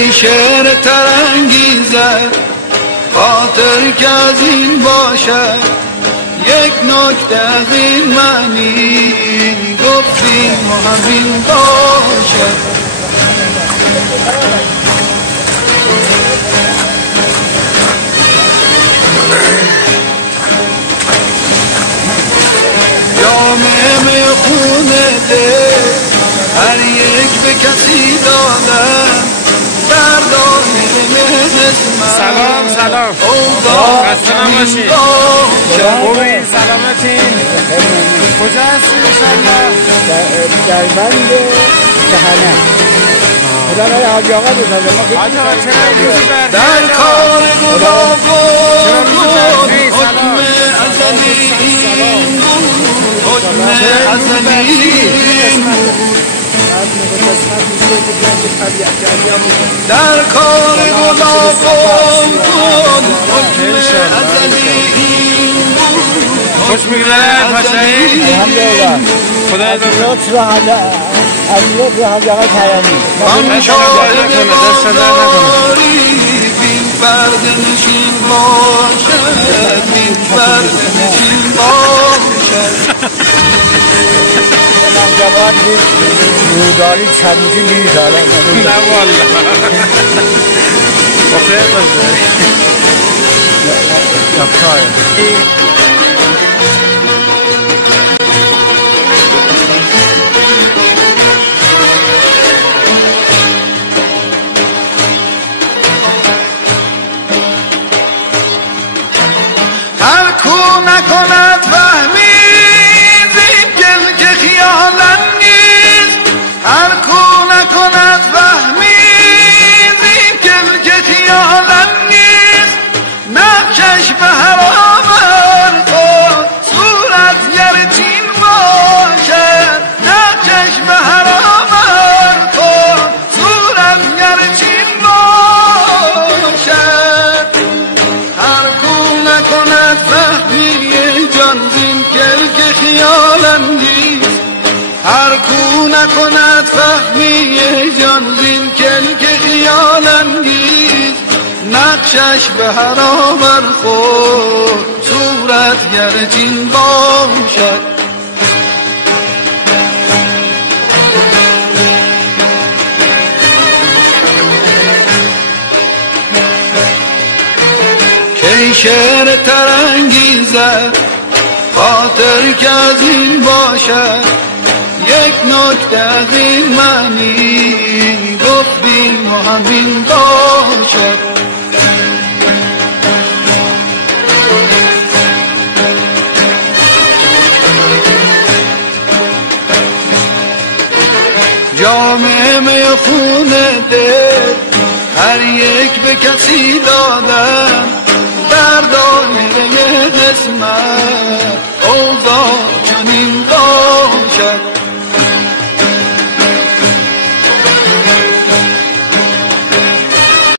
کی شعر ترانگیزد خاطر که از این باشد، یک نکته از این معنی گفتیم و همین باشد. جامعه خونه ده هر یک به کسی دادن، سلام سلام، خسته نباشید، خوبی؟ سلامتین؟ کجا هستی انشالله؟ در بند جهنم. خدا رای حاجی آقا بزرده ما حاجی آقا چرا این روزی برفی؟ در کار گلاب و حکم ازلی حکم ازلی در کار گلاب و حکم ازلی خوش میگذره پاشایی؟ خدا از لطف و حاجی آقا تیانی من شاهد بازاری بین پرده نشین باشد، بین پرده نشین باشد. من جوان دید روداری چندی میدارم نه والله بخیر باشه یفکای هر کو نکند فهمید این گل که خیالم نیست، هر کو نکند فهمید این گل که خیالم نیست، نقشش به حرام خود صورت گرچین باشد، نقشش به حرام خود صورت گرچین باشد. هر کو نکند فهمی جان زین کل که خیالم نیست، هر کو نکند فهمی جان زین کل که خیالم نیست، نقشش به حرام خود صورت گرچین باشد. کی شعر ترانگیزد خاطر که از این باشد، یک نکته از این معنی گفتیم و همین باشد. جامعه خونه ده هر یک به کسی دادن، در دایره قسمت اوضاع